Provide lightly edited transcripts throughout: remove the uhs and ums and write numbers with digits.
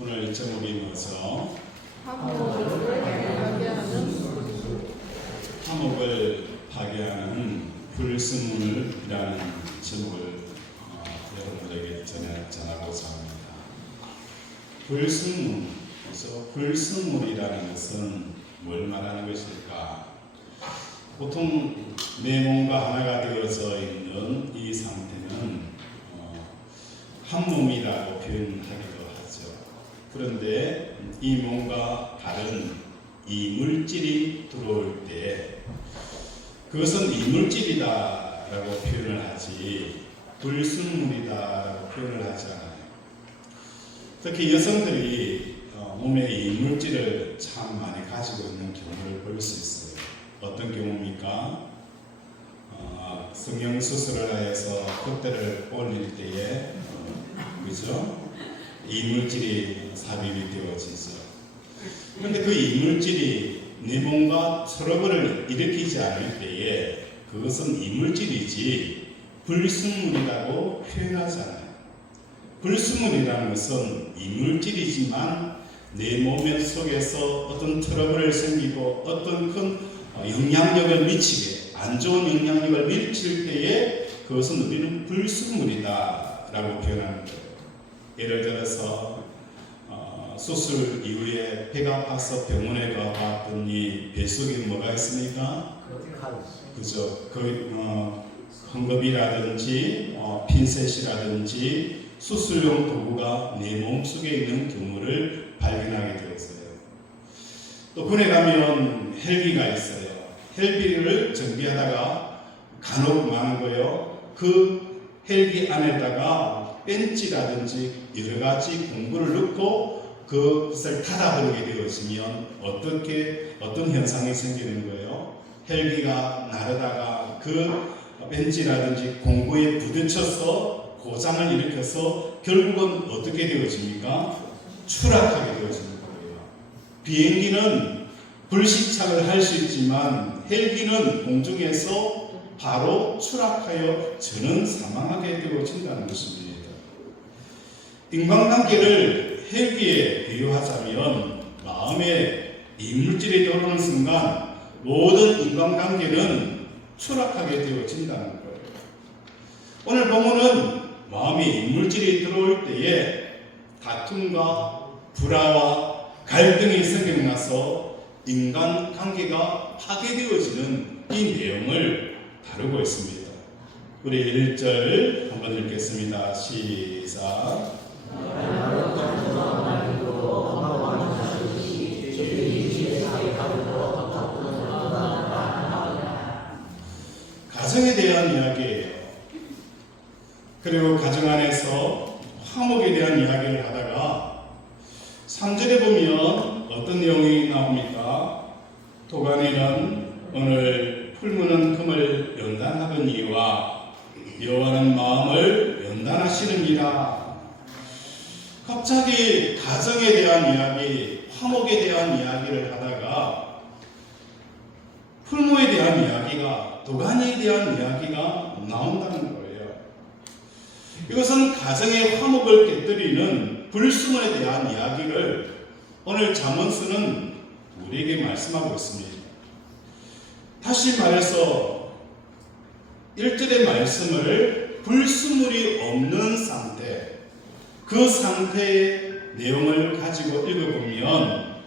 오늘 제목이 뭐죠? 화목을 파괴하는 불순물이라는 제목을 여러분들에게 전하고자 합니다. 불순물, 그래서 불순물이라는 것은 뭘 말하는 것일까? 보통 내 몸과 하나가 되어져 있는 이 상태는 한 몸이라고 표현하기도 하죠. 그런데 이 몸과 다른 이물질이 들어올 때 그것은 이물질이다라고 표현을 하지 불순물이다라고 표현을 하지 않아요. 특히 여성들이 몸에 이물질을 참 많이 가지고 있는 경우를 볼 수 있어요. 어떤 경우입니까? 성형수술을 해서 콧대를 올릴 때에 그죠? 이물질이 삽입이 되어지죠. 그런데 그 이물질이 내 몸과 트러블을 일으키지 않을 때에 그것은 이물질이지 불순물이라고 표현하지 않아요. 불순물이라는 것은 이물질이지만 내 몸 속에서 어떤 트러블을 생기고 어떤 큰 영향력을 미치게 안 좋은 영향력을 미칠 때에 그것은 우리는 불순물이다 라고 표현하는 거예요. 예를 들어서 수술 이후에 배가 아파서 병원에 가봤더니 배 속에 뭐가 있습니까? 그죠. 헝겊이라든지 핀셋이라든지 수술용 도구가 내 몸속에 있는 경우를 발견하게 되었어요. 또 군에 가면 헬기가 있어요. 헬기를 정비하다가 간혹 많은 거예요. 그 헬기 안에다가 벤치라든지 여러 가지 공구를 넣고 그것을 닫아버리게 되어지면 어떤 현상이 생기는 거예요? 헬기가 나르다가 그 벤치라든지 공구에 부딪혀서 고장을 일으켜서 결국은 어떻게 되어집니까? 추락하게 되어지는 거예요. 비행기는 불시착을 할 수 있지만 헬기는 공중에서 바로 추락하여 저는 사망하게 되어진다는 것입니다. 인간관계를 헬기에 비유하자면 마음에 이물질이 들어오는 순간 모든 인간관계는 추락하게 되어진다는 거예요. 오늘 본문은 마음에 이물질이 들어올 때에 다툼과 불화와 갈등이 생겨나서 인간관계가 파괴되어지는 이 내용을 다루고 있습니다. 우리 1절 한번 읽겠습니다. 시작. 가정에 대한 이야기예요. 그리고 가정 안에서 화목에 대한 이야기를 하다가 3절에 보면 어떤 내용이 나옵니까? 도가니는 오늘 풀무는 금을 연단하거니와 여호와는 마음을 연단하시느니라. 갑자기 가정에 대한 이야기, 화목에 대한 이야기를 하다가 풀무에 대한 이야기가, 도가니에 대한 이야기가 나온다는 거예요. 이것은 가정의 화목을 깨뜨리는 불순물에 대한 이야기를 오늘 잠언서는 우리에게 말씀하고 있습니다. 다시 말해서 1절의 말씀을 불순물이 없는 상태, 그 상태의 내용을 가지고 읽어보면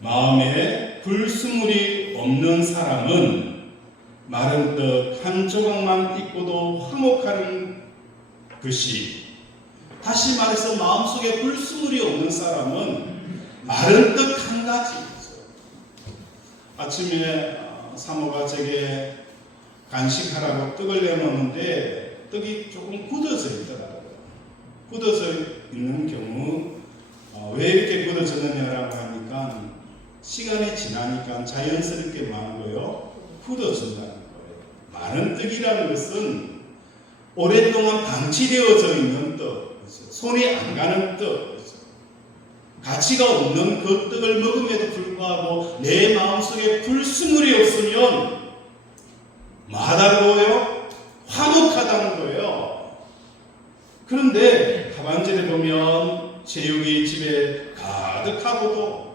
마음에 불순물이 없는 사람은 마른 떡 한 조각만 있고도 화목하는 것이, 다시 말해서 마음속에 불순물이 없는 사람은 마른 떡 한 가지 있어요. 아침에 사모가 제게 간식하라고 떡을 내놓는데 떡이 조금 굳어져 있더라고요. 굳어져 있는 경우 왜 이렇게 굳어졌느냐라고 하니까 시간이 지나니까 자연스럽게 많은 거요. 굳어진다는 거예요. 마른 떡이라는 것은 오랫동안 방치되어져 있는 떡, 손이 안 가는 떡, 가치가 없는 그 떡을 먹음에도 불구하고 내 마음속에 불순물이 없으면 뭐하다고요? 화목하다는 거예요. 그런데 하반절에 보면 제육이 집에 가득하고도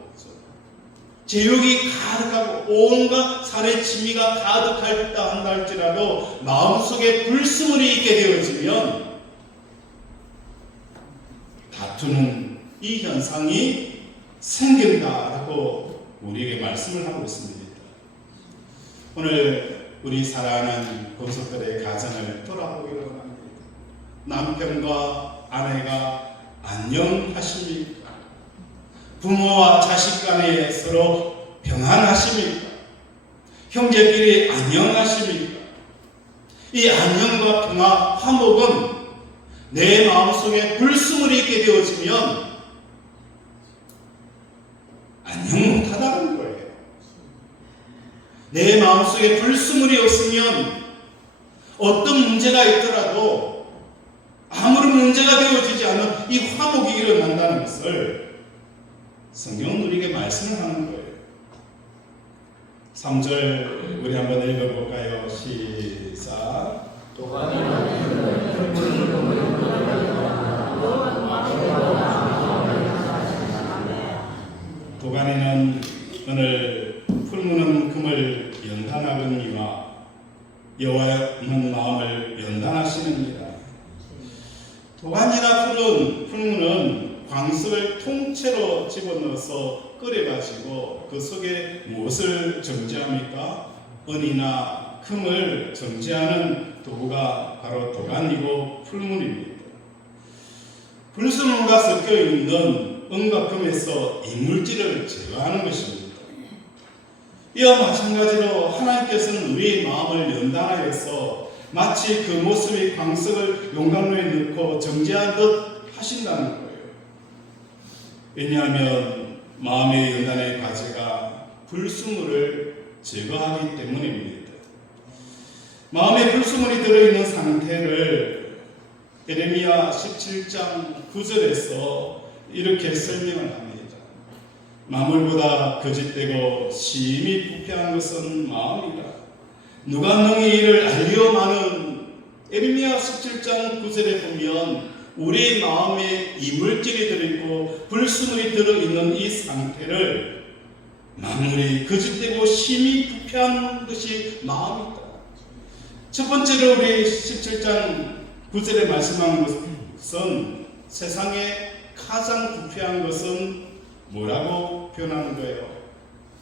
제육이 가득하고 온갖 살의 취미가 가득하다 한다 할지라도 마음속에 불순물이 있게 되어지면 다투는 이 현상이 생긴다라고 우리에게 말씀을 하고 있습니다. 오늘 우리 사랑하는 권속들의 가정을 돌아보기로 합니다. 남편과 아내가 안녕하십니까? 부모와 자식 간에 서로 평안하십니까? 형제끼리 안녕하십니까? 이 안녕과 평화, 화목은 내 마음속에 불순물이 있게 되어지면 안녕 못하다는 거예요. 내 마음속에 불순물이 없으면 어떤 문제가 있더라도 아무런 문제가 되어지지 않는 이 화목이 일어난다는 것을 성경은 우리에게 말씀을 하는 거예요. 3절 우리 한번 읽어볼까요? 시작. 도가니는 오늘 풀무는 금을 연단하거니와 여호와는 마음을 연단하시느니라. 도가니나 풀무는 광석을 통째로 집어넣어서 끓여가지고 그 속에 무엇을 정제합니까? 은이나 금을 정제하는 도구가 바로 도가니고 풀무입니다. 불순물과 섞여 있는 은과 금에서 이물질을 제거하는 것입니다. 이와 마찬가지로 하나님께서는 우리의 마음을 연단하여서 마치 그 모습의 광석을 용광로에 넣고 정제한 듯 하신다는 거예요. 왜냐하면 마음의 연단의 과제가 불순물을 제거하기 때문입니다. 마음에 불순물이 들어있는 상태를 예레미야 17장 9절에서 이렇게 설명을 합니다. 만물보다 거짓되고 심히 부패한 것은 마음이라. 누가 능히 이를 알리오마는 예레미야 17장 9절에 보면 우리의 마음에 이물질이 들어있고 불순물이 들어있는 이 상태를 만물이 거짓되고 심히 부패한 것이 마음이다. 첫 번째로 우리 17장 9절에 말씀한 것은 세상에 가장 부패한 것은 뭐라고 표현하는 거예요?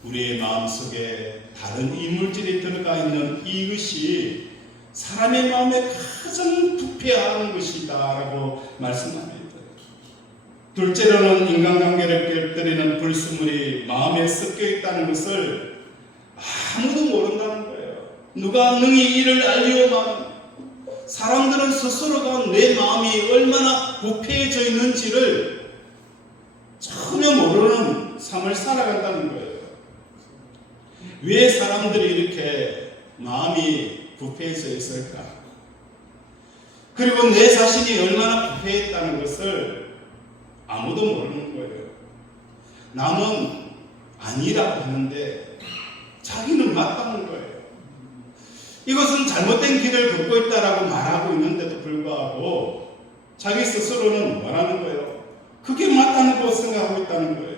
우리의 마음속에 다른 이물질이 들어가 있는 이것이 사람의 마음에 가장 부패한 것이다 라고 말씀합니다. 둘째로는 인간관계를 깨뜨리는 불순물이 마음에 섞여 있다는 것을 아무도 모른다는 거예요. 누가 능히 이를 알리오마는 사람들은 스스로가 내 마음이 얼마나 부패해져 있는지를 전혀 모르는 삶을 살아간다는 거예요. 왜 사람들이 이렇게 마음이 부패해져 있을까? 그리고 내 자신이 얼마나 부패했다는 것을 아무도 모르는 거예요. 남은 아니라고 하는데 자기는 맞다는 거예요. 이것은 잘못된 길을 걷고 있다라고 말하고 있는데도 불구하고 자기 스스로는 뭐라는 거예요? 그게 맞다는 거 생각하고 있다는 거예요.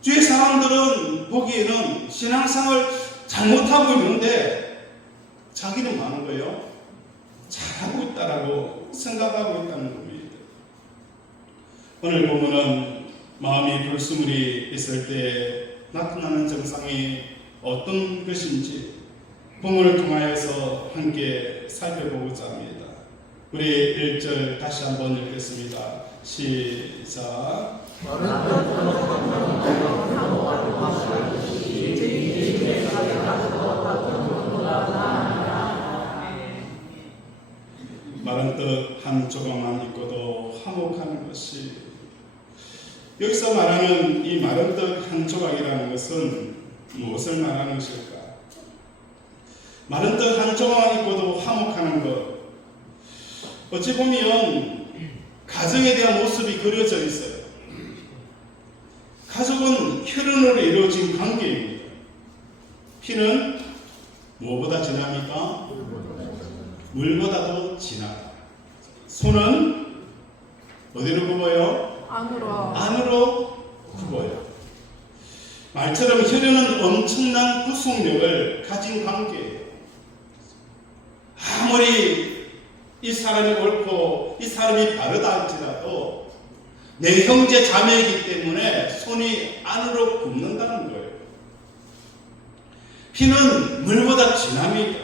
주위 사람들은 보기에는 신앙생활을 잘못하고 있는데 자기는 많은 거예요. 잘하고 있다라고 생각하고 있다는 겁니다. 오늘 보면은 마음이 불순물이 있을 때 나타나는 증상이 어떤 것인지 본문을 통하여서 함께 살펴보고자 합니다. 우리 1절 다시 한번 읽겠습니다. 시작. 마른 떡 한 조각만 있고도 화목하는 것이, 여기서 말하는 이 마른 떡 한 조각이라는 것은 무엇을 말하는 것일까? 마른 떡 한 조각만 있고도 화목하는 것, 어찌 보면 가정에 대한 모습이 그려져 있어요. 가족은 혈연으로 이루어진 관계입니다. 피는 무엇보다 진합니까? 물보다도 진하다. 손은 어디로 굽어요? 안으로 굽어요. 말처럼 혈연은 엄청난 구속력을 가진 관계예요. 아무리 이 사람이 옳고 이 사람이 바르다 할지라도 내 형제 자매이기 때문에 손이 안으로 굽는다는 거예요. 피는 물보다 진합니다.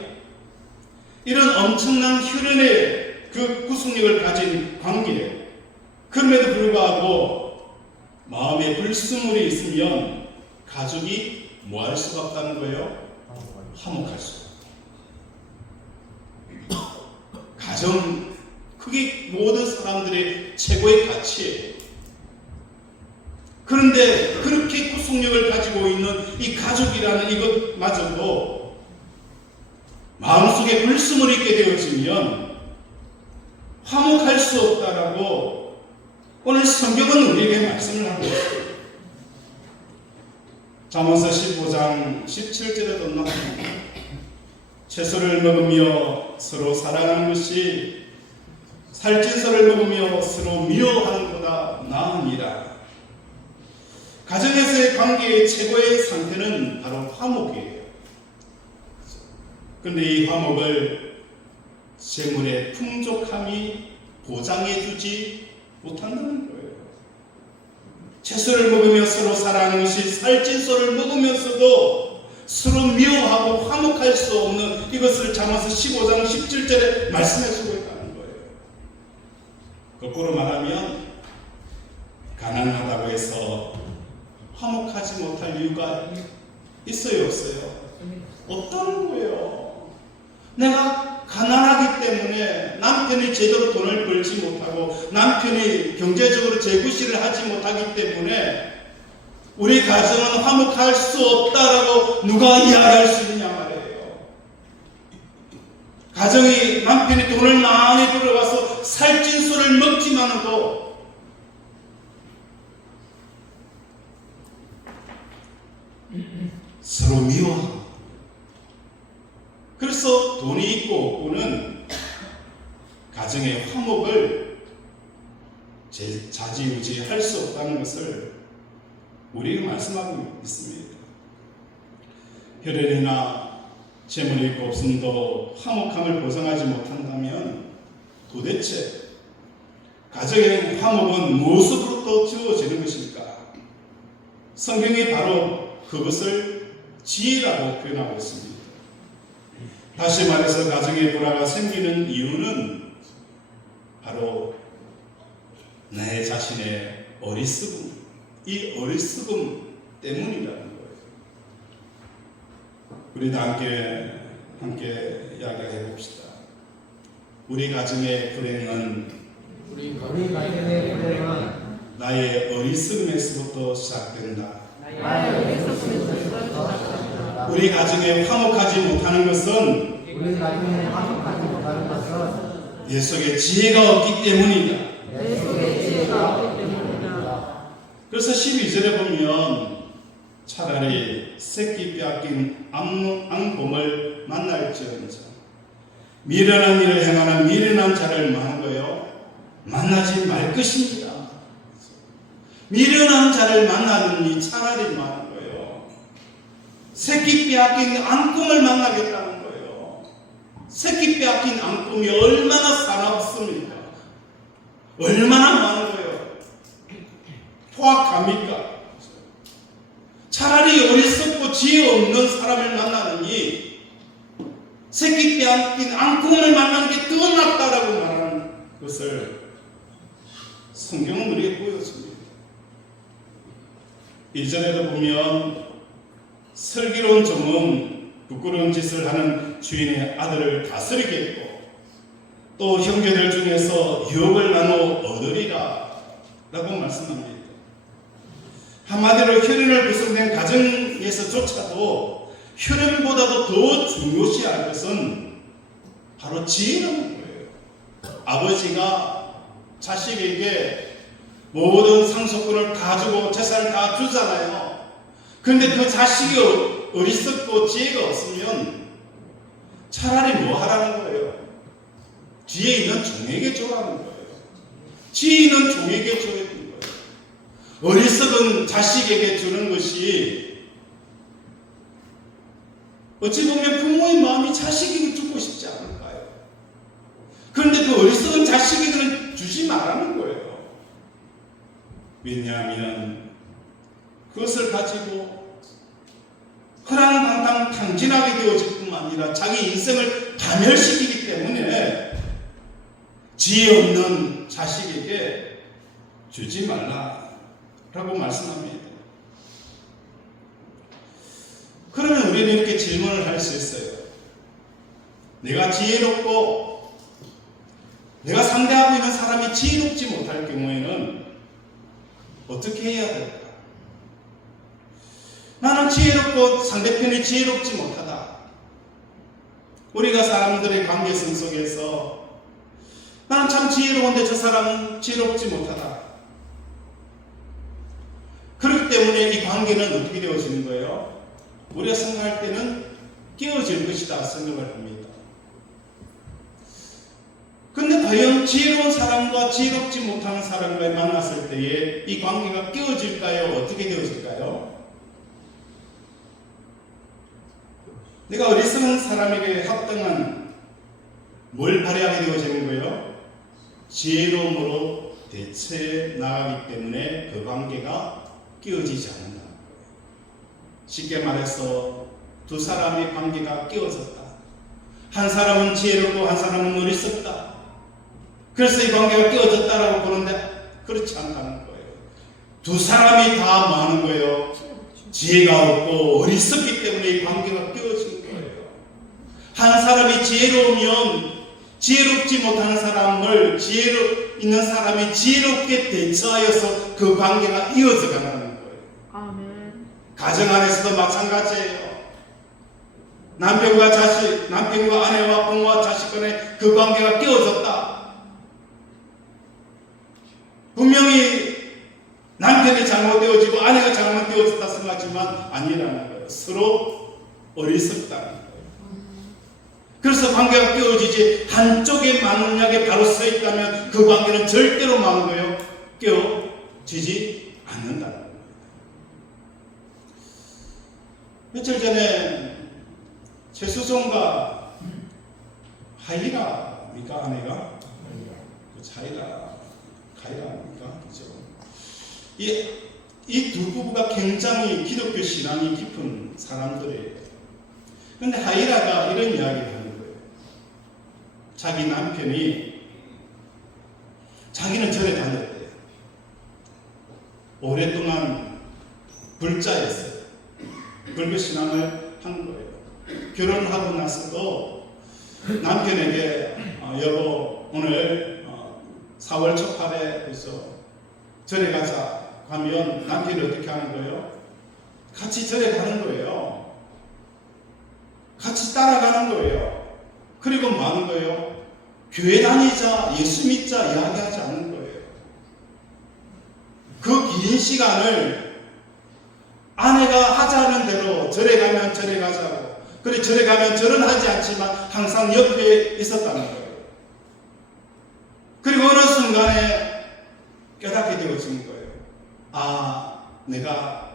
이런 엄청난 혈연의 그 구속력을 가진 관계예요. 그럼에도 불구하고 마음에 불순물이 있으면 가족이 뭐 할 수가 없다는 거예요? 화목할 수가 없어요. 가정, 그게 모든 사람들의 최고의 가치예요. 그런데 그렇게 구속력을 가지고 있는 이 가족이라는 이것마저도 마음속에 불순물이 있게 되어지면 화목할 수 없다라고 오늘 성경은 우리에게 말씀을 하고 있어요. 잠언서 15장 17절에도 나옵니다. 채소를 먹으며 서로 사랑하는 것이 살찐소를 먹으며 서로 미워하는 것보다 나으니라. 가정에서의 관계의 최고의 상태는 바로 화목이에요. 그런데 이 화목을 재물의 풍족함이 보장해주지 못한다는 거예요. 채소를 먹으며 서로 사랑하는 것이 살찐소를 먹으면서도 서로 미워하고 화목할 수 없는 이것을 잠언서 15장 17절에 말씀해주고 있다는 거예요. 거꾸로 말하면 가난하다고 해서 화목하지 못할 이유가 있어요, 없어요? 없다는 거예요. 내가 가난하기 때문에 남편이 제대로 돈을 벌지 못하고 남편이 경제적으로 재구실을 하지 못하기 때문에 우리 가정은 화목할 수 없다라고 누가 이야기할 수 있느냐 말이에요. 가정이 남편이 돈을 많이 벌어와서 살찐 소를 먹지만도 서로 미워하고, 그래서 돈이 있고 없고는 가정의 화목을 좌지우지할 수 없다는 것을 우리가 말씀하고 있습니다. 혈연이나 재물이 있고 없음도 화목함을 보장하지 못한다면 도대체 가정의 화목은 무엇으로부터 주어지는 것일까? 성경이 바로 그것을 지혜라고 표현하고 있습니다. 다시 말해서 가정의 불화가 생기는 이유는 바로 내 자신의 어리석음, 이 어리석음 때문이라는 거예요. 우리도 함께 이야기해 봅시다. 우리 가정의 불행은 나의 어리석음에서부터 시작된다. 우리 가정에 화목하지 못하는 것은 내 속에 지혜가 없기 때문이다. 그래서 12절에 보면 차라리 새끼 빼앗긴 앙곰을 만날지언정 미련한 일을 행하는 미련한 자를 만나지 말 것입니다. 미련한 자를 만나느니 차라리 많은 거예요. 새끼 빼앗긴 앙꿈을 만나겠다는 거예요. 새끼 빼앗긴 앙꿈이 얼마나 사납습니까? 얼마나 많은 거예요. 포악합니까? 차라리 어리석고 지혜 없는 사람을 만나느니 새끼 빼앗긴 앙꿈을 만나는 게 더 낫다라고 말하는 것을 성경은 우리에게 보여줍니다. 이전에도 보면 슬기로운 종은 부끄러운 짓을 하는 주인의 아들을 다스리겠고 또 형제들 중에서 유업을 나누어 얻으리라 라고 말씀합니다. 한마디로 혈연을 구성된 가정에서조차도 혈연보다도 더 중요시할 것은 바로 지혜라는 거예요. 아버지가 자식에게 모든 상속권을 다 주고 재산을 다 주잖아요. 그런데 그 자식이 어리석고 지혜가 없으면 차라리 뭐 하라는 거예요? 뒤에 있는 종에게 주라는 거예요. 지위는 종에게 줘야 되는 거예요. 어리석은 자식에게 주는 것이 어찌 보면 부모의 마음이 자식에게 주고 싶지 않을까요? 그런데 그 어리석은 자식에게는 주지 말라는 거예요. 왜냐하면 그것을 가지고 허랑방탕 탕진하게 되어질 뿐만 아니라 자기 인생을 파멸시키기 때문에 지혜 없는 자식에게 주지 말라라고 말씀합니다. 그러면 우리는 이렇게 질문을 할 수 있어요. 내가 지혜롭고 내가 상대하고 있는 사람이 지혜롭지 못할 경우에는 어떻게 해야 될까? 나는 지혜롭고 상대편이 지혜롭지 못하다. 우리가 사람들의 관계성 속에서 나는 참 지혜로운데 저 사람은 지혜롭지 못하다. 그렇기 때문에 이 관계는 어떻게 되어지는 거예요? 우리가 생각할 때는 깨어질 것이다 생각을 합니다. 근데 과연 지혜로운 사람과 지혜롭지 못하는 사람과 만났을 때에 이 관계가 깨어질까요? 어떻게 되어질까요? 내가 어리석은 사람에게 합당한 뭘 발휘하게 되어지는 거예요? 지혜로움으로 대처해 나가기 때문에 그 관계가 깨어지지 않는다는 거예요. 쉽게 말해서 두 사람의 관계가 깨어졌다. 한 사람은 지혜롭고 한 사람은 어리석다. 그래서 이 관계가 깨어졌다라고 보는데 그렇지 않다는 거예요. 두 사람이 다 많은 거예요. 지혜가 없고 어리석기 때문에 이 관계가 깨어진 거예요. 한 사람이 지혜로우면 지혜롭지 못하는 사람을 지혜로 있는 사람이 지혜롭게 대처하여서 그 관계가 이어져 가는 거예요. 아멘. 가정 안에서도 마찬가지예요. 남편과 자식, 남편과 아내와 부모와 자식 간에 그 관계가 깨어졌다. 분명히 남편이 잘못되어지고 아내가 잘못되어졌다 생각하지만 아니라는 거예요. 서로 어리석다는 거예요. 그래서 관계가 깨어지지 한쪽에 만약에 바로 서 있다면 그 관계는 절대로 많은 거예요. 깨어지지 않는다는 거예요. 며칠 전에 최수종과 하이라입니까? 아내가? 가이라입니까? 그죠? 이 두 부부가 굉장히 기독교 신앙이 깊은 사람들이에요. 그런데 하이라가 이런 이야기를 하는 거예요. 자기 남편이 자기는 절에 다녔대요. 오랫동안 불자였어요. 불교 신앙을 한 거예요. 결혼하고 나서도 남편에게 여보 오늘 4월 초팔에 그래서 절에 가자 하면 남편이 어떻게 하는 거예요? 같이 절에 가는 거예요. 같이 따라가는 거예요. 그리고 뭐 하는 거예요? 교회 다니자, 예수 믿자 이야기하지 않는 거예요. 그 긴 시간을 아내가 하자는 대로 절에 가면 절에 가자고, 그래 절에 가면 절은 하지 않지만 항상 옆에 있었다는 거예요. 그리고 어느 순간에 깨닫게 되어진 거예요. 아, 내가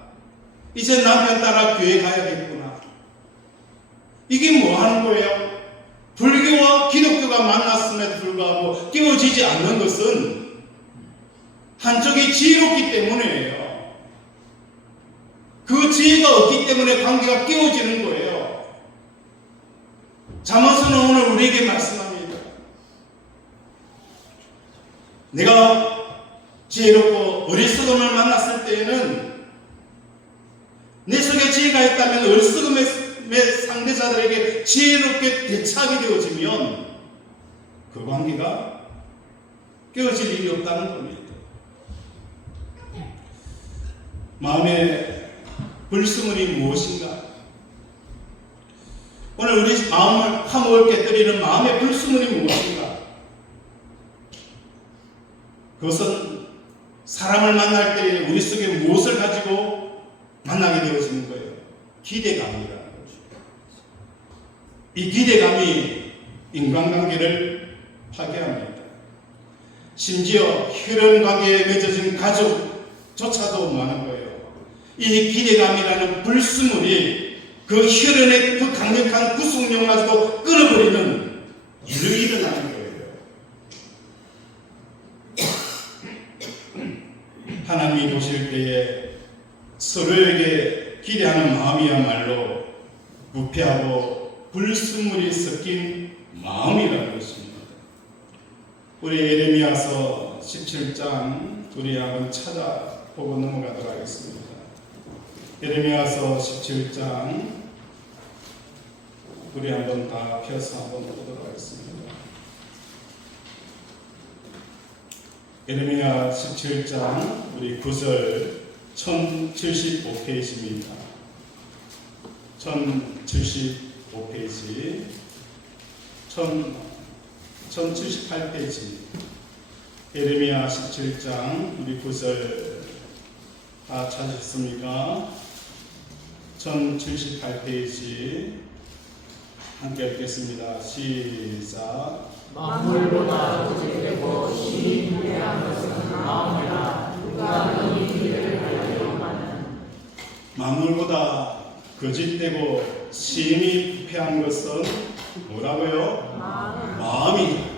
이제 남편 따라 교회 가야겠구나. 이게 뭐 하는 거예요? 불교와 기독교가 만났음에도 불구하고 깨어지지 않는 것은 한쪽이 지혜롭기 때문이에요. 그 지혜가 없기 때문에 관계가 깨어지는 거예요. 잠언서는 오늘 우리에게 말씀합니다. 내가 지혜롭고 어리석음을 만났을 때에는 내 속에 지혜가 있다면 어리석음의 상대자들에게 지혜롭게 대처하게 되어지면 그 관계가 깨어질 일이 없다는 겁니다. 마음의 불순물이 무엇인가? 오늘 우리 마음을 함을 깨뜨리는 마음의 불순물이 무엇인가? 그것은 사람을 만날 때 우리 속에 무엇을 가지고 만나게 되어지는 거예요? 기대감이라는 거죠. 이 기대감이 인간관계를 파괴합니다. 심지어 혈연 관계에 맺어진 가족조차도 많은 거예요. 이 기대감이라는 불순물이 그 혈연의 그 강력한 구속력마저도 끊어버리는 일이 일어나는 거예요. 하나님이 보실 때에 서로에게 기대하는 마음이야말로 부패하고 불순물이 섞인 마음이라는 것입니다. 우리 예레미야서 17장 우리 한번 찾아보고 넘어가도록 하겠습니다. 예레미야서 17장 우리 한번 다 펴서 한번 보도록 하겠습니다. 예레미야 17장 우리 9절 1075페이지입니다. 1075페이지 1078페이지 예레미야 17장 우리 9절 다 찾으셨습니까? 1078페이지 함께 읽겠습니다. 시작. 만물보다 거짓되고 시인대한 것은 마음이라 누가 너희 길을 하려고하는. 만물보다 거짓되고 심히 부패한 것은 뭐라고요? 마음이다.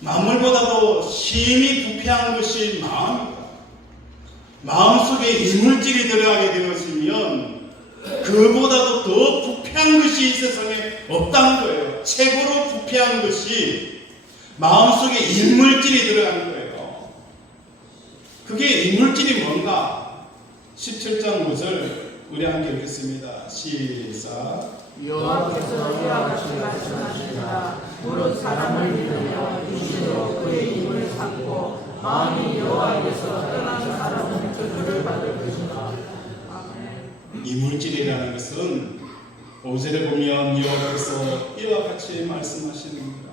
만물보다도 심히 부패한 것이 마음이다. 마음속에 이물질이 들어가게 되었으면 그보다도 더 부패한 것이 이 세상에 없다는 거예요. 최고로 부패한 것이 마음속에 이물질이 들어가는 거예요. 그게 이물질이 뭔가? 17장 5절 우리 함께 읽겠습니다. 시작. 여호와께서 이와 같이 말씀하시니라. 무릇 사람을 믿으며 육신으로 그의 힘을 삼고 마음이 여호와께서 떠난 사람은 저주를 받을 것이다. 이물질이라는 것은 5절에 보면 여호와께서 이와 같이 말씀하시는입니다.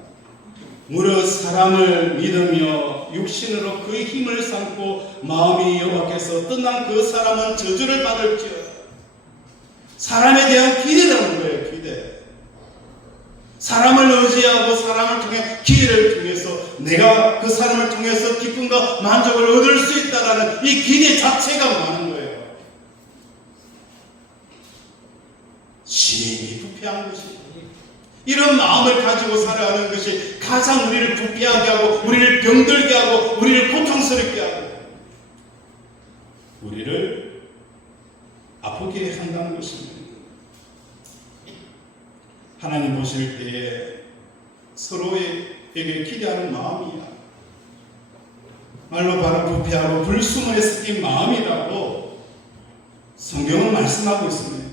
무릇 사람을 믿으며 육신으로 그의 힘을 삼고 마음이 여호와께서 떠난 그 사람은 저주를 받을지어다. 사람에 대한 기대라는 거예요. 기대. 사람을 의지하고 사람을 통해 기대를 통해서 내가 그 사람을 통해서 기쁨과 만족을 얻을 수 있다라는 이 기대 자체가 많은 거예요. 심히 부패한 것이 이런 마음을 가지고 살아가는 것이 가장 우리를 부패하게 하고 우리를 병들게 하고 우리를 고통스럽게 하고 우리를 아프게 한다는 것입니다. 하나님 보실 때에 서로에게 기대하는 마음이야. 말로 바로 부패하고 불순물에 섞인 마음이라고 성경은 말씀하고 있습니다.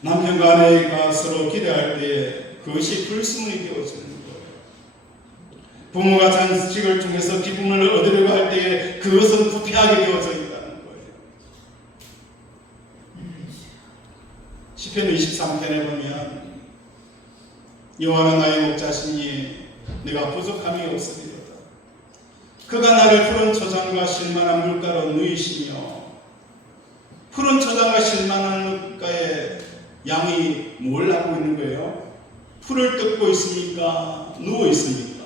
남편과 아내가 서로 기대할 때에 그것이 불순물이 되어지는 거예요. 부모가 자식을 통해서 기쁨을 얻으려고 할 때에 그것은 부패하게 되어져 있다는 거예요. 시편 23편에 보면 여호와는 나의 목자시니 내가 부족함이 없으리로다. 그가 나를 푸른 초장과 실만한 물가로 누이시며 푸른 초장과 실만한 물가에 양이 뭘 하고 있는 거예요? 풀을 뜯고 있습니까? 누워 있습니까?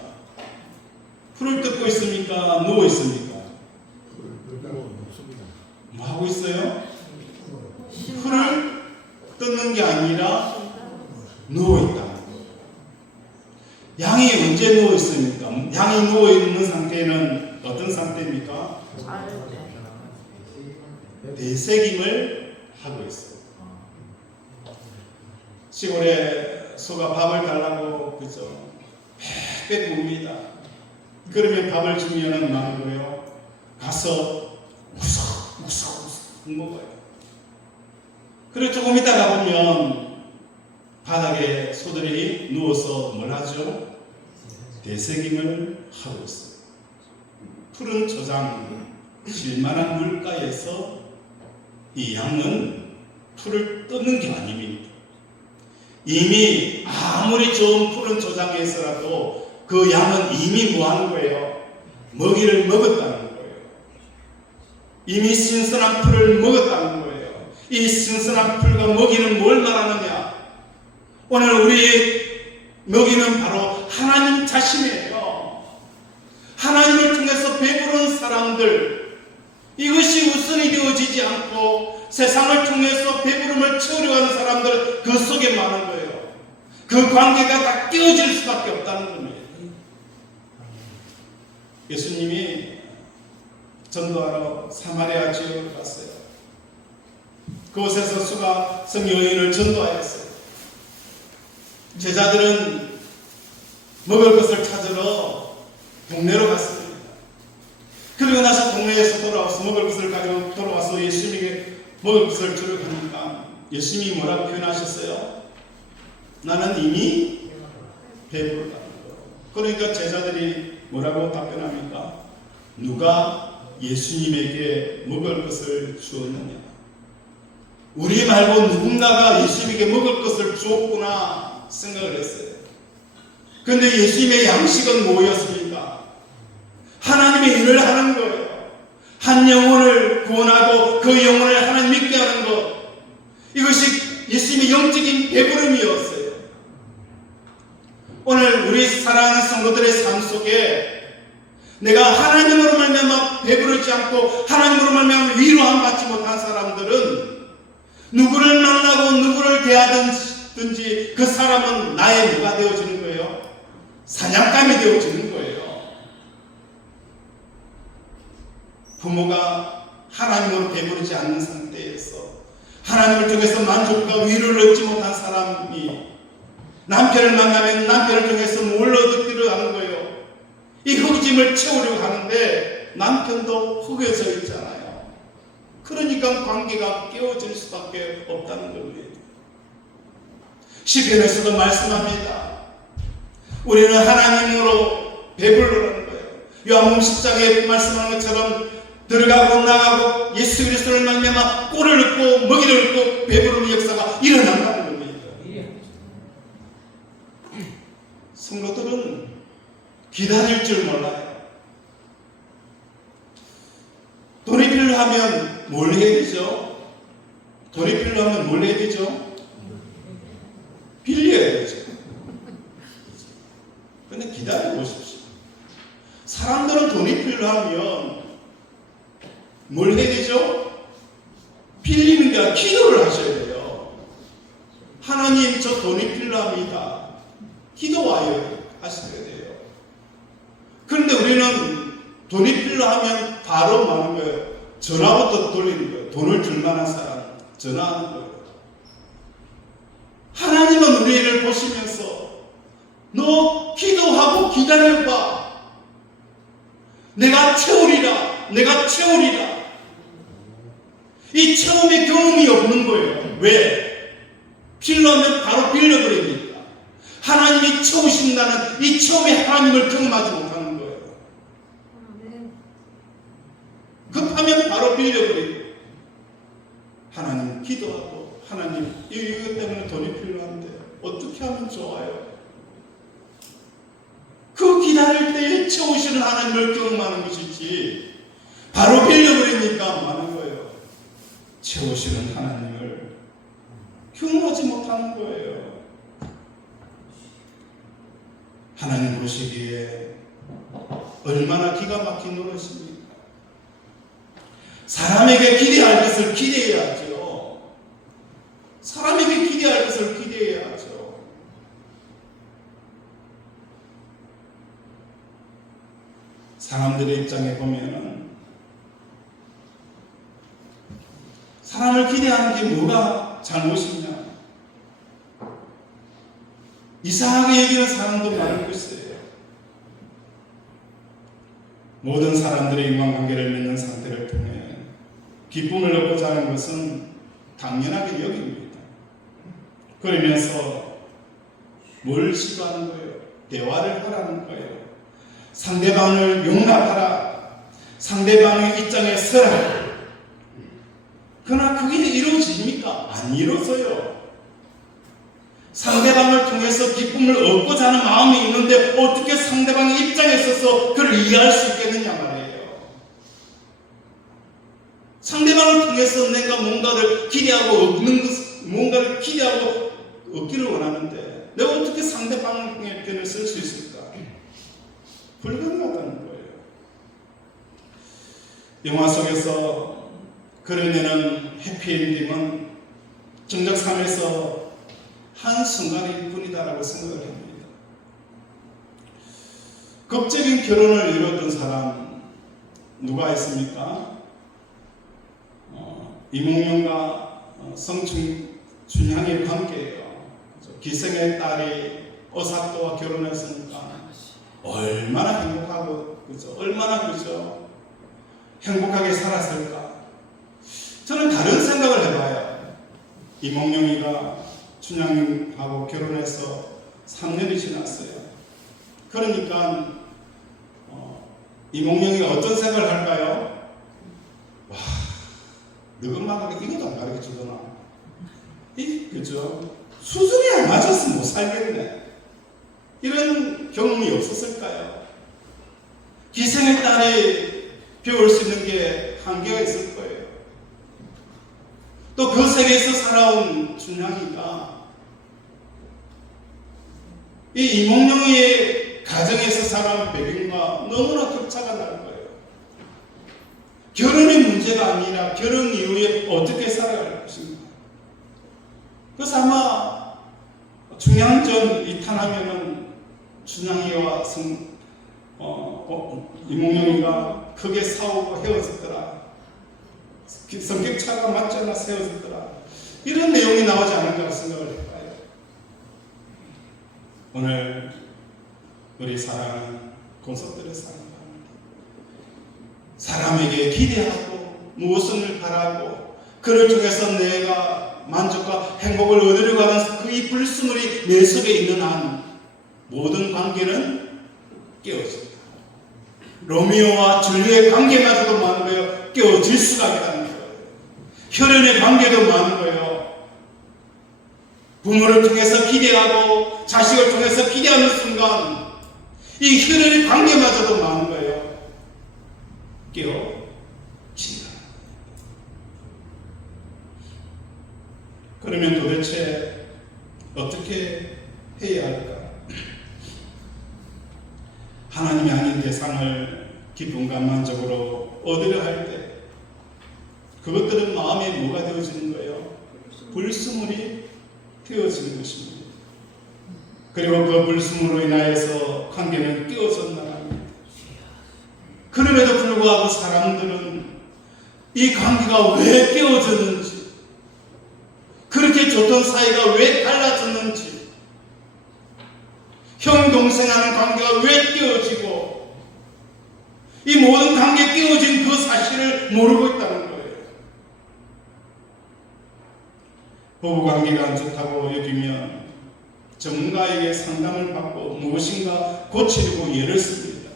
풀을 뜯고 있습니까? 누워 있습니까? 뭐 하고 있어요? 풀을 뜯는 게 아니라 누워 있다. 양이 언제 누워 있습니까? 양이 누워 있는 상태는 어떤 상태입니까? 되새김을 하고 있어요. 시골에 소가 밥을 달라고 그죠? 빽빽 웁니다. 그러면 밥을 주면은 말고요. 가서 우석우석 먹어요. 그리고 조금 있다가 보면 바닥에 소들이 누워서 뭘 하죠? 되새김을 하고 있어요. 푸른 초장, 실만한 물가에서 이 양은 풀을 뜯는 게 아닙니다. 이미 아무리 좋은 푸른 초장에서라도 그 양은 이미 뭐 하는 거예요? 먹이를 먹었다는 거예요. 이미 신선한 풀을 먹었다는 거예요. 이 신선한 풀과 먹이는 뭘 말하느냐? 오늘 우리의 먹이는 바로 하나님 자신이에요. 사람들, 이것이 우선이 되어지지 않고 세상을 통해서 배부름을 채우려 하는 사람들 그 속에 많은 거예요. 그 관계가 다 깨어질 수밖에 없다는 겁니다. 예수님이 전도하러 사마리아 지역을 갔어요. 그곳에서 수가성 여인을 전도하였어요. 제자들은 먹을 것을 찾으러 동네로 갔습니다. 그리고 나서 동네에서 돌아와서 먹을 것을 가지고 돌아와서 예수님에게 먹을 것을 주러 가니까 예수님이 뭐라고 표현하셨어요? 나는 이미 배부르다. 그러니까 제자들이 뭐라고 답변합니까? 누가 예수님에게 먹을 것을 주었느냐? 우리 말고 누군가가 예수님에게 먹을 것을 주었구나 생각을 했어요. 그런데 예수님의 양식은 뭐였습니까? 하나님의 일을 하는 거예요. 한 영혼을 구원하고 그 영혼을 하나님 믿게 하는 것. 이것이 예수님의 영적인 배부름이었어요. 오늘 우리 사랑하는 성도들의 삶 속에 내가 하나님으로 말미암아 배부르지 않고 하나님으로 말미암아 위로함 받지 못한 사람들은 누구를 만나고 누구를 대하든지 그 사람은 나의 뭐가 되어지는 거예요? 사냥감이 되어지는 거예요. 부모가 하나님으로 배부르지 않는 상태에서 하나님을 통해서 만족과 위로를 얻지 못한 사람이 남편을 만나면 남편을 통해서 뭘 얻기를 하는 거예요? 이 흑짐을 채우려고 하는데 남편도 흑여져 있잖아요. 그러니까 관계가 깨어질 수밖에 없다는 겁니다. 시편에서도 말씀합니다. 우리는 하나님으로 배부르는 거예요. 요한복음 10장에 말씀하는 것처럼 들어가고 나가고 예수 그리스도를 말미암아 꼴을 얻고 먹이를 얻고 배부르는 역사가 일어난다는 겁니다. 성도들은 기다릴 줄 몰라요. 돈이 필요하면 뭘 해야 되죠? 돈이 필요하면 뭘 해야 되죠? 빌려야 되죠. 근데 기다려 보십시오. 사람들은 돈이 필요하면 뭘 해야 되죠? 빌리는 게 아니라 기도를 하셔야 돼요. 하나님, 저 돈이 필요합니다. 기도하여 하셔야 돼요. 그런데 우리는 돈이 필요하면 바로 많은 거예요. 전화부터 돌리는 거예요. 돈을 줄 만한 사람 전화하는 거예요. 하나님은 우리를 보시면서 너 기도하고 기다려봐. 내가 채우리라. 내가 채우리라. 이 처음에 경험이 없는 거예요. 왜? 필요하면 바로 빌려버립니다. 하나님이 채우신다는 이 처음에 하나님을 경험하지 못하는 거예요. 급하면 바로 빌려버리고 하나님 기도하고 하나님 이것 때문에 돈이 필요한데 어떻게 하면 좋아요? 그 기다릴 때에 채우시는 하나님을 경험하는 것이지 바로 빌려버리니까 많은 거예요. 채우시는 하나님을 경험하지 못하는 거예요. 하나님 보시기에 얼마나 기가 막힌 노릇입니까? 사람에게 기대할 것을 기대해야죠. 사람에게 기대할 것을 기대해야죠. 사람들의 입장에 보면은 사람을 기대하는 게 뭐가 잘못이냐? 이상하게 얘기하는 사람도 많을 것이에요. 모든 사람들의 인간관계를 맺는 상태를 통해 기쁨을 얻고자 하는 것은 당연하게 여깁니다. 그러면서 뭘 시도하는 거예요? 대화를 하라는 거예요. 상대방을 용납하라. 상대방의 입장에 서라. 그러나 그게 이루어집니까? 안 이루어져요. 상대방을 통해서 기쁨을 얻고자 하는 마음이 있는데 어떻게 상대방의 입장에 서서 그를 이해할 수 있겠느냐 말이에요. 상대방을 통해서 내가 뭔가를 기대하고 얻는 것, 뭔가를 기대하고 얻기를 원하는데 내가 어떻게 상대방의 편을 쓸 수 있을까? 불가능하다는 거예요. 영화 속에서 그려내는 해피엔딩은 정작 삶에서 한순간일 뿐이다라고 생각을 합니다. 극적인 결혼을 이뤘던 사람 누가 있습니까? 이몽룡과 성춘향의 관계예요. 기생의 딸이 어사또와 결혼했으니까 얼마나 행복하고 그죠? 얼마나 그죠? 행복하게 살았을까? 저는 다른 생각을 해봐요. 이몽룡이가 춘향하고 결혼해서 3년이 지났어요. 그러니까 이몽룡이가 어떤 생각을 할까요? 와, 너가 막 이것도 안 가르쳐 주더나. 그죠? 수준이 안 맞았으면 못 살겠네. 이런 경험이 없었을까요? 기생의 딸이 배울 수 있는 게 한계가 있을 거예요. 또 그 세계에서 살아온 춘향이가 이 이몽룡이의 가정에서 살아온 배경과 너무나 격차가 날 거예요. 결혼이 문제가 아니라 결혼 이후에 어떻게 살아갈 것인가. 그래서 아마 중양전 이탄하면은 춘향이와 이몽룡이가 크게 싸우고 헤어졌더라. 성격 차가 맞지 않아 헤어졌더라. 이런 내용이 나오지 않을까 생각을 해봐요. 오늘 우리 사랑하는 권속들의 사랑합니다. 사람에게 기대하고 무엇을 바라고 그를 통해서 내가 만족과 행복을 얻으려고 하는 그 이 불순물이 내 속에 있는 한 모든 관계는 깨어집니다. 로미오와 줄리의 관계마저도 많은 거예요. 깨어질 수가 있다는 거예요. 혈연의 관계도 많은 거예요. 부모를 통해서 기대하고 자식을 통해서 기대하는 순간 이 혈연의 관계마저도 많은 거예요. 깨어진다. 그러면 도대체 어떻게 해야 할까? 하나님이 아닌 대상을 기쁨과 만족으로 얻으려 할 때 그것들은 마음에 뭐가 되어지는 거예요? 불순물이 되어지는 것입니다. 그리고 그 불순물로 인하여서 관계는 깨어져 나갑니다. 그럼에도 불구하고 사람들은 이 관계가 왜 깨어졌는지, 그렇게 좋던 사이가 왜 달라졌는지, 형 동생 하는 관계가 왜 깨어지고 이 모든 관계에 깨어진 그 사실을 모르고 있다는 거예요. 부부관계가 안 좋다고 여기면 전문가에게 상담을 받고 무엇인가 고치려고 애를 씁니다.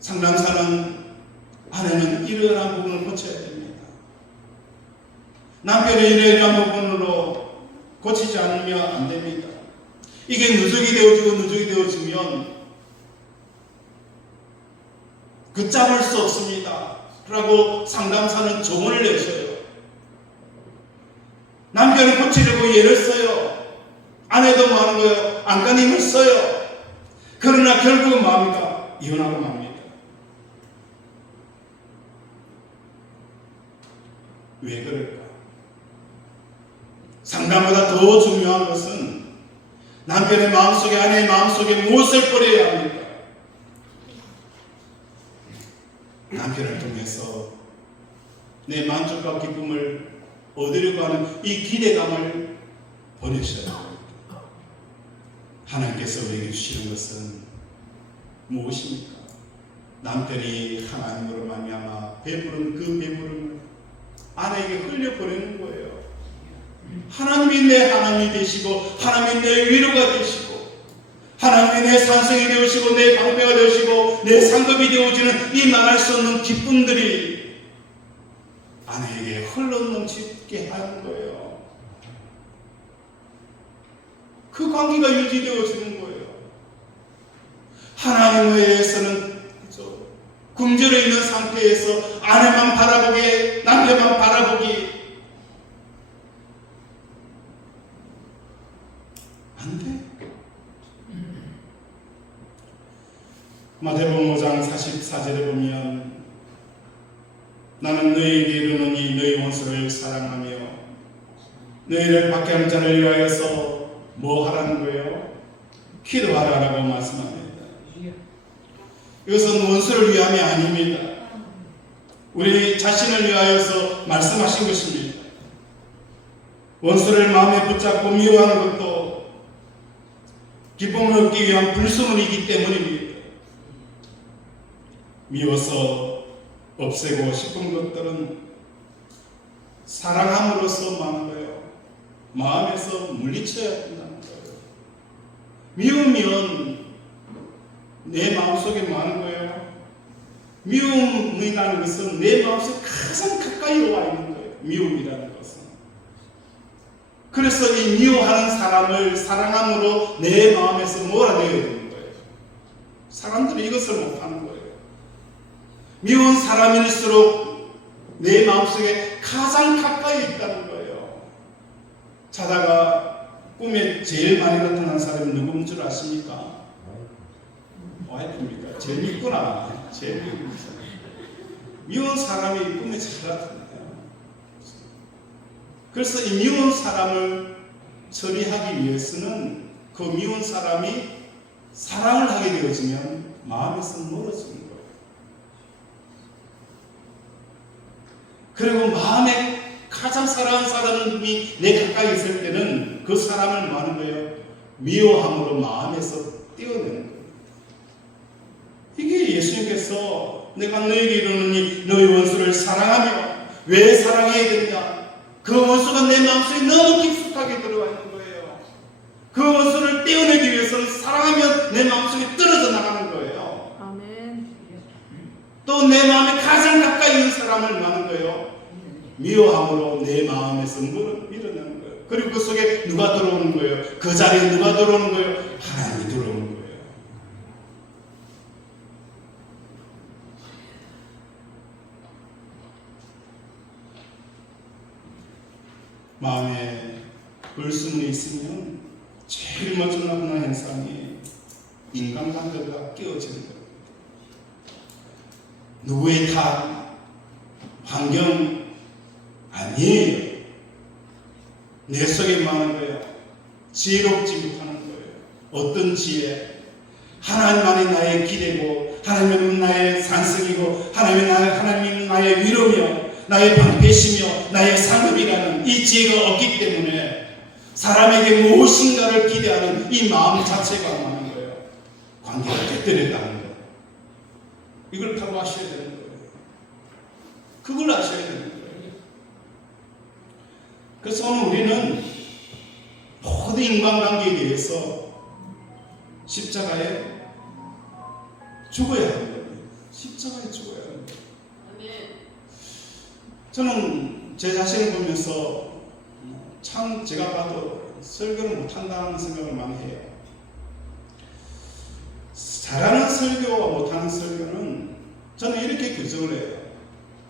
상담사는 아내는 이러한 부분을 고쳐야 됩니다. 남편의 이러한 부분으로 고치지 않으면 안 됩니다. 이게 누적이 되어지면 걷잡을 수 없습니다. 라고 상담사는 조언을 내셔요. 남편을 고치려고 애를 써요. 아내도 뭐 하는 거예요? 안간힘을 써요. 그러나 결국은 뭡니까? 이혼하고 맙니다. 왜 그럴까? 상담보다 더 중요한 것은 남편의 마음속에, 아내의 마음속에 무엇을 버려야 합니까? 남편을 통해서 내 만족과 기쁨을 얻으려고 하는 이 기대감을 버리셔야 합니다. 하나님께서 우리에게 주시는 것은 무엇입니까? 남편이 하나님으로 말미암아 배부른 그 배부름을 아내에게 흘려보내는 거예요. 하나님이 내 하나님이 되시고 하나님이 내 위로가 되시고 하나님이 내 산성이 되시고 내 방패가 되시고 내 상급이 되어지는 이 말할 수 없는 기쁨들이 아내에게 흘러넘치게 하는 거예요. 그 관계가 유지되어지는 거예요. 하나님 외에서는 굶주려 있는 상태에서 아내만 바라보게, 남편만 바라보기 안 돼. 마태복음 5장 14절에 보면 나는 너희에게 이르노니 너희 원수를 사랑하며 너희를 박해하는 자를 위하여서 뭐 하라는 거예요? 기도하라라고 말씀합니다. 이것은 원수를 위함이 아닙니다. 우리 자신을 위하여서 말씀하신 것입니다. 원수를 마음에 붙잡고 미워하는 것도 기쁨을 얻기 위한 불순물이기 때문입니다. 미워서 없애고 싶은 것들은 사랑함으로써 많은 거예요. 마음에서 물리쳐야 된다는 거예요. 미우면 내 마음속에 많은 거예요. 미움이라는 것은 내 마음속에 가장 가까이 와 있는 거예요. 미움이라는 것은. 그래서 이 미워하는 사람을 사랑함으로 내 마음에서 몰아내야 되는 거예요. 사람들이 이것을 못하는 거예요. 미운 사람일수록 내 마음속에 가장 가까이 있다는 거예요. 자다가 꿈에 제일 많이 나타난 사람이 누구인 줄 아십니까? 와이프입니다. 재밌구나. 재밌구나. 미운 사람이 꿈에 잘 나타나요. 그래서 이 미운 사람을 처리하기 위해서는 그 미운 사람이 사랑을 하게 되어지면 마음에서 멀어지는 거예요. 그리고 마음에 가장 사랑하는 사람이 내 가까이 있을 때는 그 사람을 뭐 하는 거예요? 미워함으로 마음에서 떼어내는 거예요. 이게 예수님께서 내가 너에게 이르노니 너희 원수를 사랑하며 왜 사랑해야 되느냐? 그 원수가 내 마음속에 너무 깊숙하게 들어와 있는 거예요. 그 원수를 떼어내기 위해서는 사랑하면 내 마음속에 떨어져 나가는 거예요. 아멘. 또 내 마음에 가장 가까이 있는 사람을 많은 거예요. 미워함으로 내 마음에서 밀어내는 거예요. 그리고 그 속에 누가 들어오는 거예요? 그 자리에 누가 들어오는 거예요? 하나님이 들어오는 거예요. 마음에 불순이 있으면 제일 먼저 나타나는 현상이 인간관계가 깨어지는 겁니다. 누구의 탓, 환경 아니에요. 내 속에 많은 거예요. 지혜롭지 못하는 거예요. 어떤 지혜? 하나님만이 나의 기대고 하나님은 나의 산성이고 하나님은 나의 위로며 나의 방패시며 나의 상급이라는 이 지혜가 없기 때문에 사람에게 무엇인가를 기대하는 이 마음 자체가 많은 거예요. 관계가 깨뜨렸다는 거. 이걸 바로 아셔야 되는 거예요. 그걸 아셔야 되는 거예요. 그래서 오늘 우리는 모든 인간관계에 대해서 십자가에 죽어야 하는 거예요. 십자가에 죽어야 하는 거예요. 저는 제 자신을 보면서 참 제가 봐도 설교를 못한다는 생각을 많이 해요. 잘하는 설교와 못하는 설교는 저는 이렇게 규정을 해요.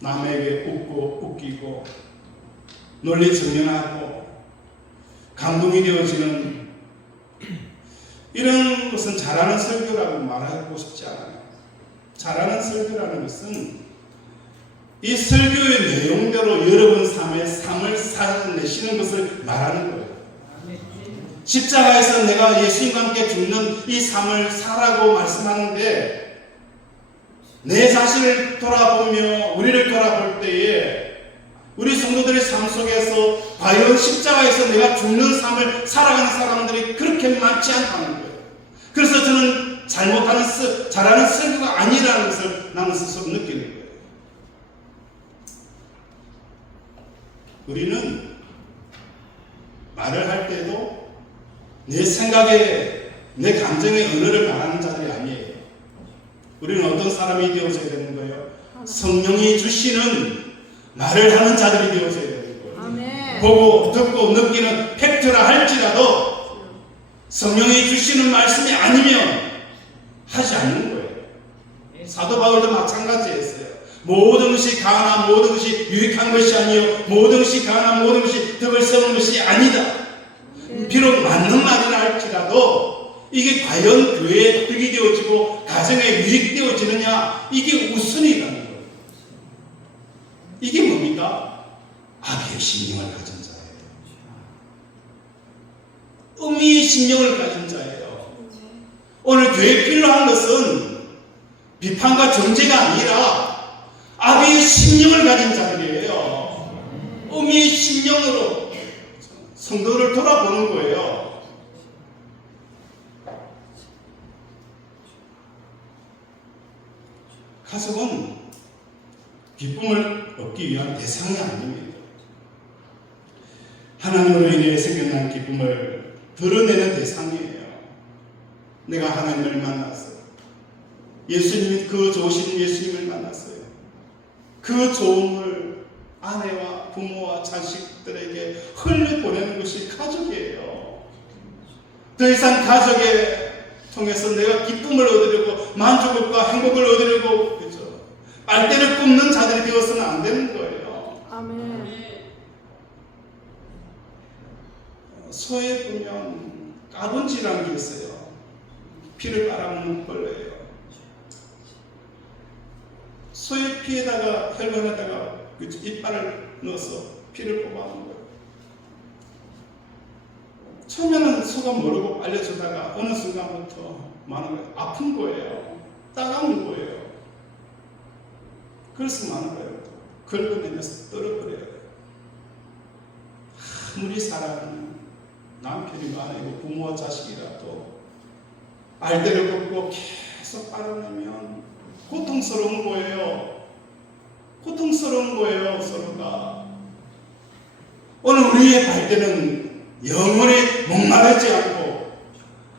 남에게 웃기고 논리 정연하고 감동이 되어지는 이런 것은 잘하는 설교라고 말하고 싶지 않아요. 잘하는 설교라는 것은 이 설교의 내용대로 여러분 삶을 살아내시는 것을 말하는 거예요. 십자가에서 내가 예수님과 함께 죽는 이 삶을 살라고 말씀하는데 내 자신을 돌아보며 우리를 돌아볼 때에 우리 성도들의 삶 속에서 과연 십자가에서 내가 죽는 삶을 살아가는 사람들이 그렇게 많지 않다는 거예요. 그래서 저는 잘하는 설교가 아니라는 것을 나는 스스로 느끼는 거예요. 우리는 말을 할 때도 내 생각에 내 감정의 언어를 말하는 자들이 아니에요. 우리는 어떤 사람이 되어져야 되는 거예요? 성령이 주시는 말을 하는 자들이 되어져야 되는 거예요. 아멘. 보고 듣고 느끼는 팩트라 할지라도 성령이 주시는 말씀이 아니면 하지 않는 거예요. 사도 바울도 마찬가지였어요. 모든 것이 강한 모든 것이 유익한 것이 아니요 모든 것이 강한 모든 것이 덕을 세우는 것이 아니다. 비록 맞는 말이라 할지라도 이게 과연 교회에 득이 되어지고 가정에 유익되어지느냐, 이게 우선이라는 거예요. 이게 뭡니까? 아비의 심령을 가진 자예요. 의미의 심령을 가진 자예요. 오늘 교회에 필요한 것은 비판과 정죄가 아니라 아비의 심령을 가진 자들이에요. 의미의 심령으로 성도를 돌아보는 거예요. 가족은 기쁨을 얻기 위한 대상이 아닙니다. 하나님으로 인해 생겨난 기쁨을 드러내는 대상이에요. 내가 하나님을 만났어요. 예수님이 그 좋으신 예수님을 만났어요. 그 좋음을 아내와 부모와 자식들에게 흘려보내는 것이 가족이에요. 더 이상 가족에 통해서 내가 기쁨을 얻으려고 만족과 행복을 얻으려고 그죠? 빨대를 굽는 자들이 되어서는 안 되는 거예요. 아멘. 소에 보면 까분지라는 게 있어요. 피를 빨아먹는 벌레예요. 소의 피에다가 혈관에다가 이빨을 넣어서 피를 뽑아먹는 거예요. 처음에는 소가 모르고 빨려주다가 어느 순간부터 많은 거예요. 아픈 거예요. 따가운 거예요. 그래서 많은 거예요. 긁어내면서 떨어버려요. 아무리 사랑하는 남편이 아니고 부모와 자식이라도 알대를 걷고 계속 빨아내면 고통스러운 거예요. 고통스러운 거예요, 서로가. 오늘 우리의 발대는 영원히 목마르지 않고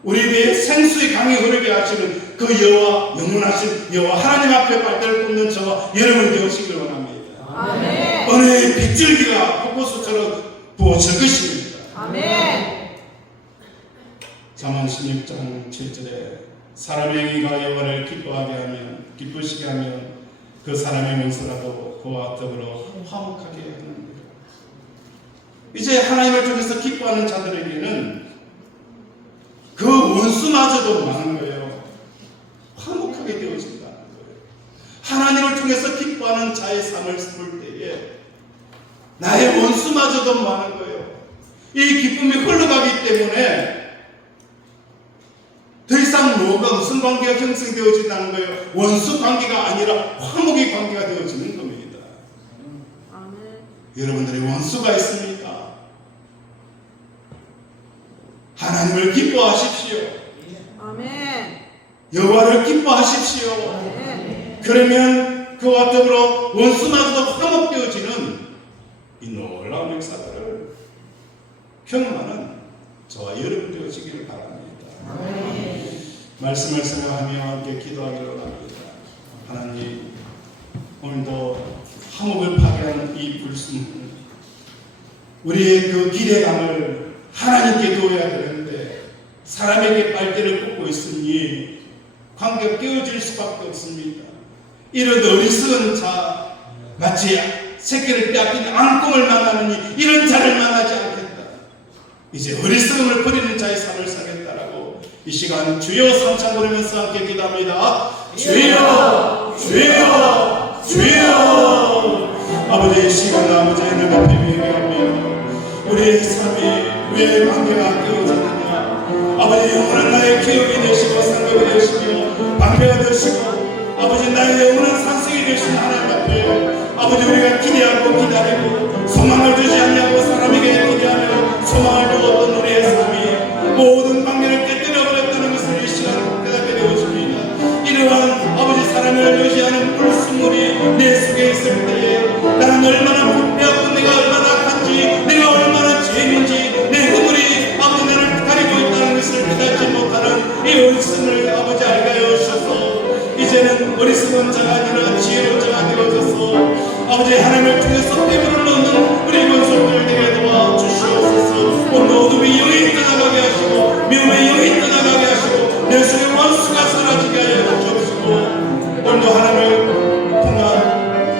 우리 배에 생수의 강이 흐르게 하시는 그 여호와, 영원하신 여호와 하나님 앞에 발대를 굽는 저와 여러분 되시길 원합니다. 아멘. 은혜의 빗줄기가 폭포수처럼 부어질 것입니다. 아멘. 잠언 16장 7절에 사람의 행위가 여호와를 기쁘시게 하면 그 사람의 원수라도 그와 더불어 화목하게 하는 거예요. 이제 하나님을 통해서 기뻐하는 자들에게는 그 원수마저도 많은 거예요. 화목하게 되어진다는 거예요. 하나님을 통해서 기뻐하는 자의 삶을 볼 때에 나의 원수마저도 많은 거예요. 이 기쁨이 흘러가기 때문에 더 이상 무슨 관계가 형성되어진다는 거예요. 원수 관계가 아니라 화목의 관계가 되어지는 겁니다. 아멘. 여러분들의 원수가 있습니까? 하나님을 기뻐하십시오. 아멘. 여호와를 기뻐하십시오. 아멘. 그러면 그와 더불어 원수마저도 화목되어지는 이 놀라운 역사들을 경험하는 저와 여러분 되어지기를 바랍니다. 아멘. 말씀을 생각하며 함께 기도하기를 원합니다. 하나님, 오늘도 화목을 파괴하는 이 불순, 우리의 그 기대감을 하나님께 두어야 되는데 사람에게 빨대를 꽂고 있으니 관계가 깨어질 수밖에 없습니다. 이런 어리석은 자, 마치 새끼를 빼앗긴 앙꿈을 만나느니 이런 자를 만나지 않겠다. 이제 어리석음을 버리는 자의 삶을 살겠다라고 이 시간 주여 삼창 부르면서 함께 기도합니다. 주여, 주여, 주여. 아버지의 시간 아버지의 이름 앞에 회개하며 우리의 삶이 왜 관계가 깨어지느냐. 아버지 영원한 나의 기억이 되시고 상급이 되시며 방패가 되시고 아버지 나의 영원한 산성이 되신 하나님 앞에 아버지 우리가 기대하고 기다리고 소망을 주지 않냐고 사람에게 기대하며 소망을 두었던 우리의 삶이 모든 관계를 깨뜨려버렸다는 것을 이 시간 깨닫게 되어집니다. 이러한 아버지 사람을 의지하는 불순물이 내 속에 있을 때에 나는 얼마나 부패하고 내가 얼마나 악한지 내가 얼마나 죄인인지 내 허물이 아버지 나를 가리고 있다는 것을 깨닫지 못하는 이 어리석음을 아버지 알게 하여 주셔서 이제는 어리석은 자가 아니라 지혜로운 자가 되어져서 아버지 하나님을 통해서 피부를 넣는 우리 원수들 되게 도와주시옵소서. 오늘 어둠이 영이 떠나가게 하시고 미움의 영이 떠나가게 하시고 내 속의 원수가 사라지게 하여 주옵시고 오늘도 하나님을 통한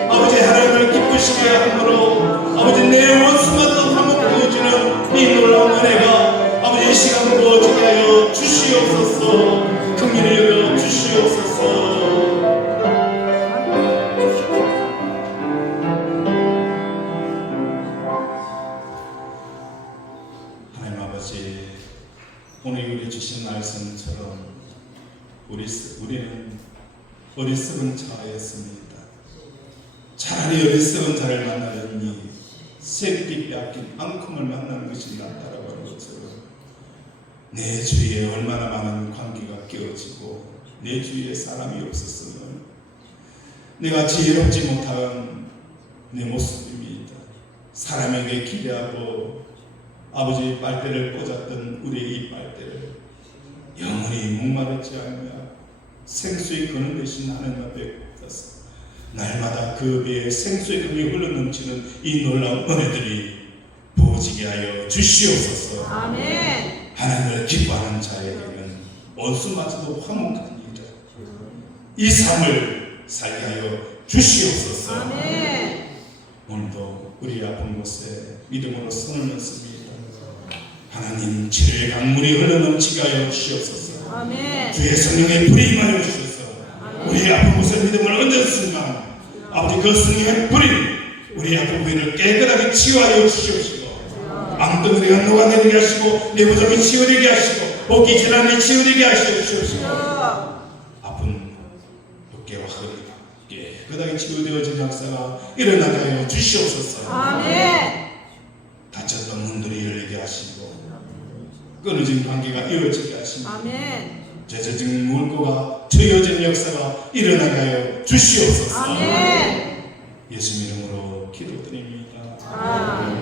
아버지 하나님을 기쁘시게 함으로 아버지 내 원수마다 화목되어지는 이 놀라운 은혜가 아버지 이 시간 부어지게 하여 주시옵소서. 어리석은 자였습니다. 차라리 어리석은 자를 만나려니 새끼 빼앗긴 앙큼을 만나는 것이 낫다라고 하는 것처럼 내 주위에 얼마나 많은 관계가 끼어지고 내 주위에 사람이 없었으면 내가 지혜롭지 못한 내 모습입니다. 사람에게 기대하고 아버지의 빨대를 꽂았던 우리의 이 빨대를 영원히 목마르지 않으며 생수의 근원 대신 하나님 앞에 꽂아서 날마다 그 배에 생수의 금이 흘러넘치는 이 놀라운 은혜들이 부어지게 하여 주시옵소서. 아멘. 하나님을 기뻐하는 자에게는 원수마저도 화목한 일, 이 삶을 살게 하여 주시옵소서. 아멘. 오늘도 우리 아픈 곳에 믿음으로 손을 넣습니다. 하나님 치료의 강물이 흘러넘치게 하여 주시옵소서. 아멘. 주의 성령의 불이 임하여 주셔서 아멘. 우리 아픈 곳에 믿음을 얹은 순간 아버지 그 성령의 불이 우리 아픈 부위를 깨끗하게 치유하여 주시옵시고 앙덩어리가 녹아내리게 하시고 내부종이 치유되게 하시고 복기 질환이 치유되게 하시옵시고 아픈 어깨와 허리가 깨끗하게 치유되어진 역사가 일어나게 하여 주시옵소서. 아멘. 닫혔던 문들이 열리게 하시고 끊어진 관계가 이어지게 하시고 아멘. 젖어진 물고가 트여진 역사가 일어나게 하여 주시옵소서. 아멘. 예수 이름으로 기도드립니다. 아멘.